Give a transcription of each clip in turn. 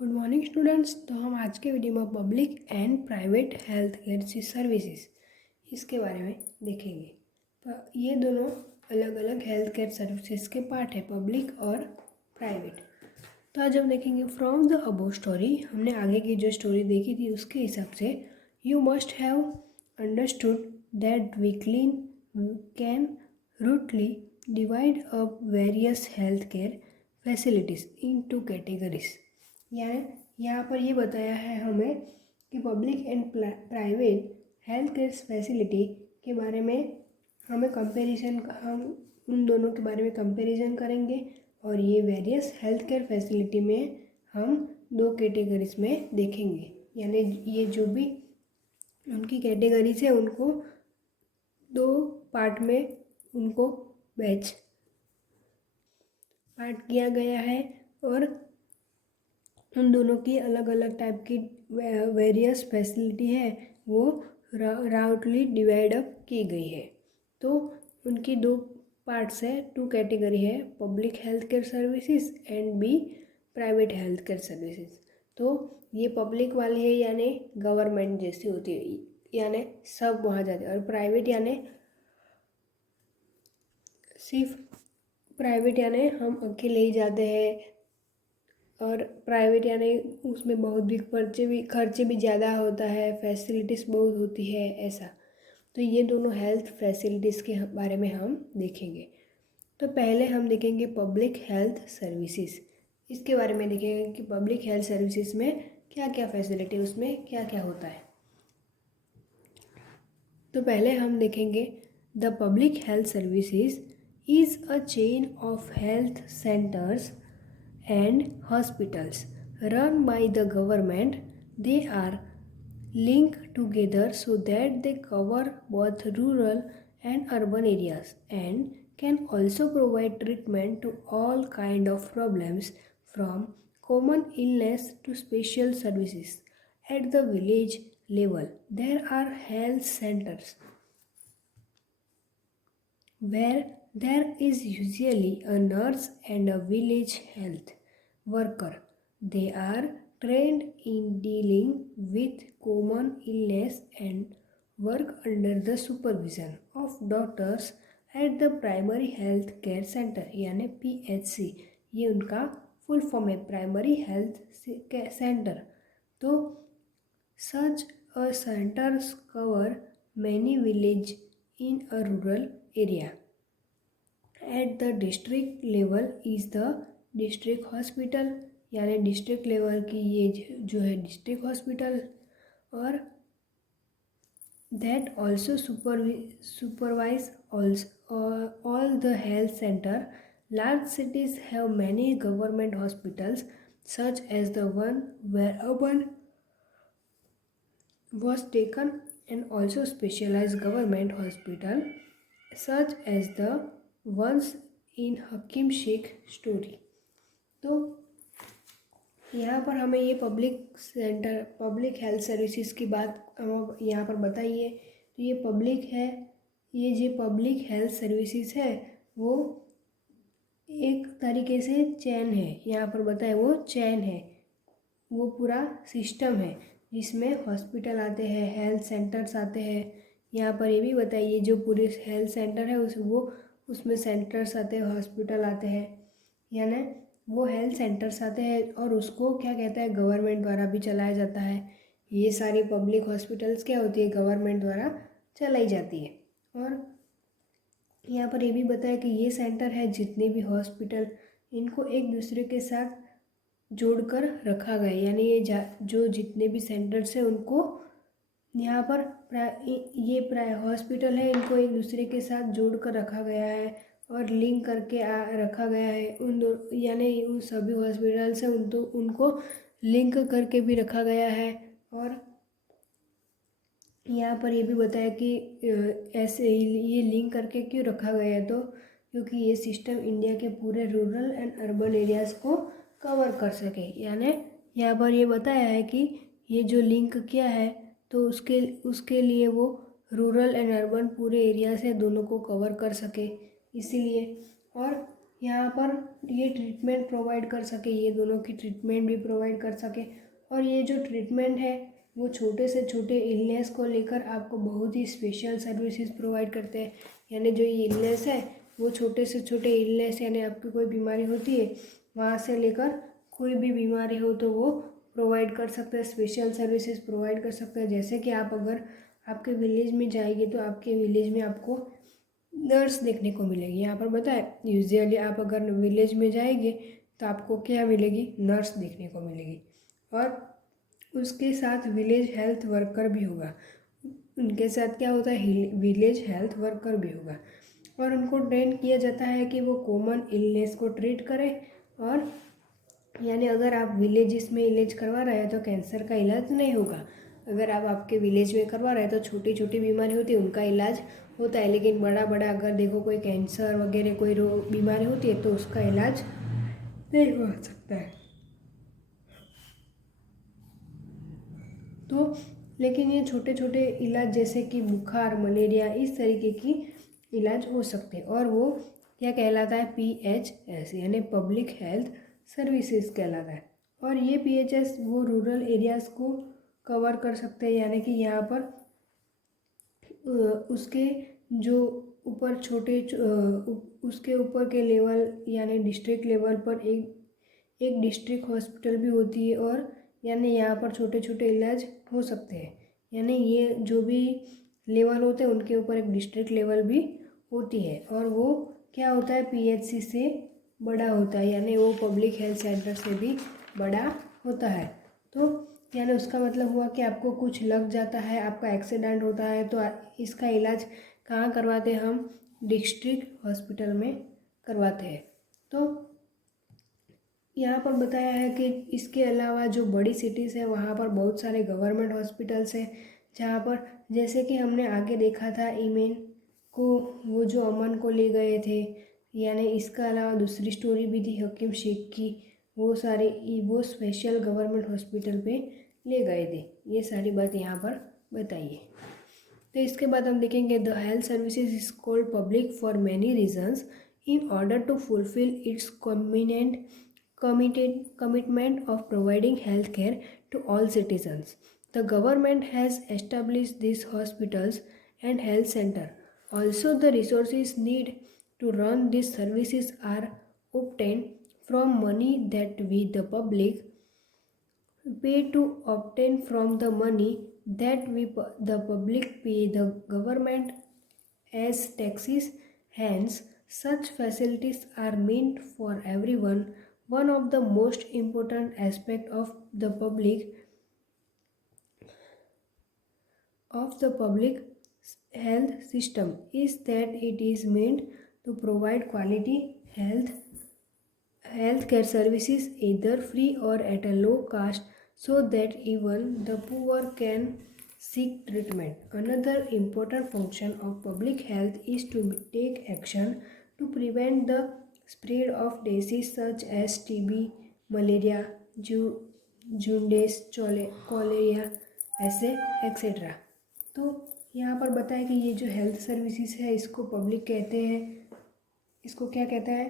Good morning students. तो हम आज के वीडियो में public and private health care services इसके बारे में देखेंगे। ये दोनों अलग अलग हेल्थ केयर सर्विसेज के पार्ट है, पब्लिक और प्राइवेट। तो आज हम देखेंगे फ्रॉम द अबव स्टोरी। हमने आगे की जो स्टोरी देखी थी उसके हिसाब से you must have understood that we can रूटली divide up various health care facilities into categories. यानी यहाँ पर ये बताया है हमें कि public and private health care facility के बारे में हमें हम उन दोनों के बारे में कंपैरिजन करेंगे और ये वेरियस हेल्थ केयर फैसिलिटी में हम दो कैटेगरीज में देखेंगे। यानी ये जो भी उनकी कैटेगरीज है उनको दो पार्ट में उनको पार्ट किया गया है और उन दोनों की अलग अलग टाइप की वेरियस फैसिलिटी है वो राउटली डिवाइड अप की गई है। तो उनकी दो पार्ट्स है, टू कैटेगरी है, public health care services and B private health care services. तो ये पब्लिक वाली है यानी गवर्नमेंट जैसी होती है, यानी सब वहाँ जाते हैं, और प्राइवेट यानी सिर्फ प्राइवेट यानी हम अकेले ही जाते हैं, और प्राइवेट यानी उसमें बहुत भी खर्चे भी ज़्यादा होता है, फैसिलिटीज़ बहुत होती है ऐसा। तो ये दोनों हेल्थ फैसिलिटीज़ के बारे में हम देखेंगे। तो पहले हम देखेंगे पब्लिक हेल्थ सर्विसेज। इसके बारे में देखेंगे कि पब्लिक हेल्थ सर्विसेज में क्या क्या फैसिलिटी, उसमें क्या क्या होता है। तो पहले हम देखेंगे the public health services is a chain of health centres and hospitals run by the government. They are linked together so that they cover both rural and urban areas and can also provide treatment to all kind of problems from common illness to special services. At the village level, there are health centers where there is usually a nurse and a village health worker. They are trained in dealing with common illness and work under the supervision of doctors at the primary health care centre यानी PHC। ये उनका full form है, primary health centre. तो such a centers cover many villages in a rural area. At the district level is the district hospital, यानी district level की ये जो है डिस्ट्रिक्ट हॉस्पिटल, और that also supervise all the health centre. Large cities have many government hospitals such as the one where urban was taken and also specialized government hospital such as the ones in Hakim Sheikh story. तो यहाँ पर हमें ये public health services की बात यहाँ पर बताइए। तो ये पब्लिक है, ये जो पब्लिक हेल्थ सर्विसेज है वो एक तरीके से चैन है, यहाँ पर बताए वो चैन है, वो पूरा सिस्टम है जिसमें हॉस्पिटल आते हैं, हेल्थ सेंटर्स आते हैं। यहाँ पर ये भी बताइए जो पूरे हेल्थ सेंटर है उसमें सेंटर्स आते हैं, हॉस्पिटल आते हैं, यानी वो हेल्थ सेंटर्स आते हैं, और उसको क्या कहता है, गवर्नमेंट द्वारा भी चलाया जाता है। ये सारी पब्लिक हॉस्पिटल्स क्या होती है, गवर्नमेंट द्वारा चलाई जाती है। और यहाँ पर ये भी बताया कि ये सेंटर है, जितने भी हॉस्पिटल इनको एक दूसरे के साथ जोड़कर रखा गया है, यानी ये जो जितने भी सेंटर्स हैं उनको यहाँ पर ये हॉस्पिटल है, इनको एक दूसरे के साथ जोड़कर रखा गया है और लिंक करके रखा गया है। उन दो यानी उन सभी हॉस्पिटल से उनको लिंक करके भी रखा गया है। और यहाँ पर ये भी बताया कि ऐसे ये लिंक करके क्यों रखा गया है, तो क्योंकि ये सिस्टम इंडिया के पूरे रूरल एंड अर्बन एरियाज़ को कवर कर सके। यानी यहाँ पर ये बताया है कि ये जो लिंक किया है तो उसके लिए वो रूरल एंड अर्बन पूरे एरिया से दोनों को कवर कर सके, इसीलिए। और यहाँ पर ये ट्रीटमेंट प्रोवाइड कर सके, ये दोनों की ट्रीटमेंट भी प्रोवाइड कर सके। और ये जो ट्रीटमेंट है वो छोटे से छोटे इलनेस को लेकर आपको बहुत ही स्पेशल सर्विसेज प्रोवाइड करते हैं। यानी जो ये इलनेस है वो छोटे से छोटे इलनेस, यानी आपकी कोई बीमारी होती है वहाँ से लेकर कोई भी बीमारी हो तो वो प्रोवाइड कर सकते हैं, स्पेशल सर्विसेज प्रोवाइड कर सकते हैं। जैसे कि आप अगर आपके विलेज में जाएंगे तो आपके विलेज में आपको नर्स देखने को मिलेगी। यहाँ पर बताए यूजुअली आप अगर विलेज में जाएंगे तो आपको क्या मिलेगी, नर्स देखने को मिलेगी। और उसके साथ विलेज हेल्थ वर्कर भी होगा। उनके साथ क्या होता है, विलेज हेल्थ वर्कर भी होगा। और उनको ट्रेन किया जाता है कि वो कॉमन इलनेस को ट्रीट करें। और यानी अगर आप विलेजेस में इलाज करवा रहे हैं तो कैंसर का इलाज नहीं होगा। अगर आप आपके विलेज में करवा रहे हैं तो छोटी छोटी बीमारी होती है उनका इलाज होता है, लेकिन बड़ा बड़ा अगर देखो कोई कैंसर वगैरह कोई बीमारी होती है तो उसका इलाज नहीं हो सकता है। तो लेकिन ये छोटे छोटे इलाज जैसे कि बुखार, मलेरिया, इस तरीके की इलाज हो सकते हैं। और वो क्या कहलाता है, PHS यानी पब्लिक हेल्थ सर्विसेज कहलाता है। और ये PHS वो रूरल एरियाज़ को कवर कर सकते हैं, यानी कि यहाँ पर उसके जो ऊपर उसके ऊपर के लेवल यानी डिस्ट्रिक्ट लेवल पर एक डिस्ट्रिक्ट हॉस्पिटल भी होती है। और यानी यहाँ पर छोटे छोटे इलाज हो सकते हैं। यानी ये जो भी लेवल होते हैं उनके ऊपर एक डिस्ट्रिक्ट लेवल भी होती है। और वो क्या होता है, PHC से बड़ा होता है, यानी वो पब्लिक हेल्थ सेंटर से भी बड़ा होता है। तो यानी उसका मतलब हुआ कि आपको कुछ लग जाता है, आपका एक्सीडेंट होता है तो इसका इलाज कहाँ करवाते हैं, हम डिस्ट्रिक्ट हॉस्पिटल में करवाते हैं। तो यहाँ पर बताया है कि इसके अलावा जो बड़ी सिटीज़ है वहाँ पर बहुत सारे गवर्नमेंट हॉस्पिटल्स हैं, जहाँ पर जैसे कि हमने आगे देखा था ईमेन को, वो जो अमन को ले गए थे। यानी इसका अलावा दूसरी स्टोरी भी थी हकीम शेख की, वो स्पेशल गवर्नमेंट हॉस्पिटल पे ले गए थे। ये सारी बात यहाँ पर बताइए। तो इसके बाद हम देखेंगे the health services is called public for many reasons in order to fulfill its commitment of providing health care to all citizens. The government has established these hospitals and health centers. Also, the resources needed to run these services are obtained from money that we, the public, pay to obtain from the money that the public pay the government as taxes. Hence, such facilities are meant for everyone. One of the most important aspects of the public health system is that it is meant to provide quality healthcare services either free or at a low cost so that even the poor can seek treatment. Another important function of public health is to take action to prevent the spread of diseases such as TB, malaria, jaundice, cholera, ऐसे etcetera. तो यहाँ पर बताया कि ये जो health services है इसको पब्लिक कहते हैं, इसको क्या कहता है,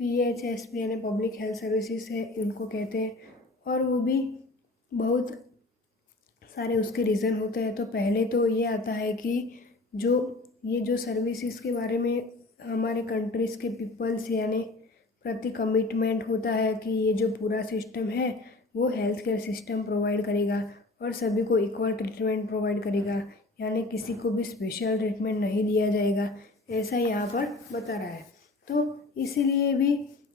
PHSP यानी पब्लिक हेल्थ सर्विसेज है, इनको कहते हैं। और वो भी बहुत सारे उसके रीज़न होते हैं। तो पहले तो ये आता है कि ये जो सर्विसेज के बारे में हमारे कंट्रीज़ के पीपल्स यानी प्रति कमिटमेंट होता है कि ये जो पूरा सिस्टम है वो हेल्थ केयर सिस्टम प्रोवाइड करेगा और सभी को इक्वल ट्रीटमेंट प्रोवाइड करेगा, यानी किसी को भी स्पेशल ट्रीटमेंट नहीं दिया जाएगा, ऐसा यहाँ पर बता रहा है। तो इसीलिए भी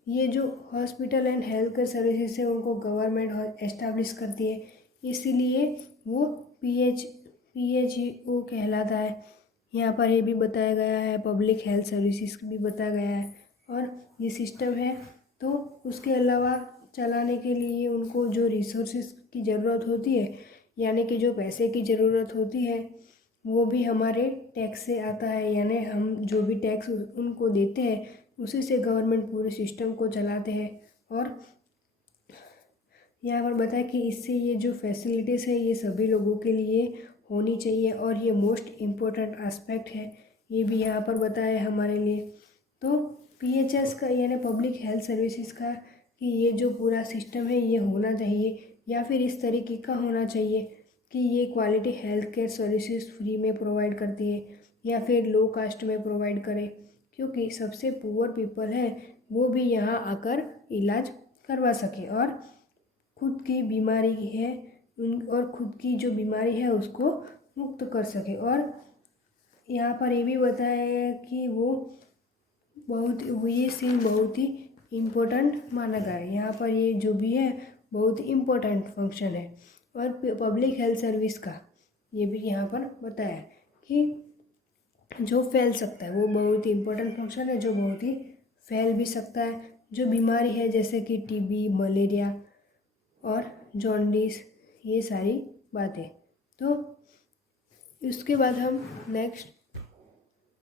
ये जो hospital and health care services है उनको गवर्नमेंट एस्टैब्लिश करती है, इसीलिए वो PHO कहलाता है। यहाँ पर ये भी बताया गया है, पब्लिक हेल्थ सर्विसेज भी बताया गया है। और ये सिस्टम है तो उसके अलावा चलाने के लिए उनको जो रिसोर्सेज की ज़रूरत होती है, यानी कि जो पैसे की ज़रूरत होती है, वो भी हमारे टैक्स से आता है। यानी हम जो भी टैक्स उनको देते हैं उसी से गवर्नमेंट पूरे सिस्टम को चलाते हैं। और यहाँ पर बताया कि इससे ये जो फैसिलिटीज़ है ये सभी लोगों के लिए होनी चाहिए और ये मोस्ट इम्पोर्टेंट एस्पेक्ट है, ये भी यहाँ पर बताया है हमारे लिए। तो PHS का यानी पब्लिक हेल्थ सर्विसेज का कि ये जो पूरा सिस्टम है ये होना चाहिए या फिर इस तरीके का होना चाहिए कि ये quality health care services free में प्रोवाइड करती है या फिर लो कास्ट में प्रोवाइड करे, क्योंकि सबसे पुअर पीपल है वो भी यहाँ आकर इलाज करवा सके और खुद की बीमारी है और खुद की जो बीमारी है उसको मुक्त कर सके। और यहाँ पर ये भी बताया है कि ये सीन बहुत ही इम्पोर्टेंट माना गया है। यहाँ पर ये जो भी है बहुत ही इम्पोर्टेंट फंक्शन है। और पब्लिक हेल्थ सर्विस का ये भी यहाँ पर बताया है कि जो फैल सकता है वो बहुत ही इम्पोर्टेंट फंक्शन है, जो बहुत ही फैल भी सकता है। जो बीमारी है जैसे कि TB, मलेरिया और जॉन्डिस, ये सारी बातें। तो इसके बाद हम नेक्स्ट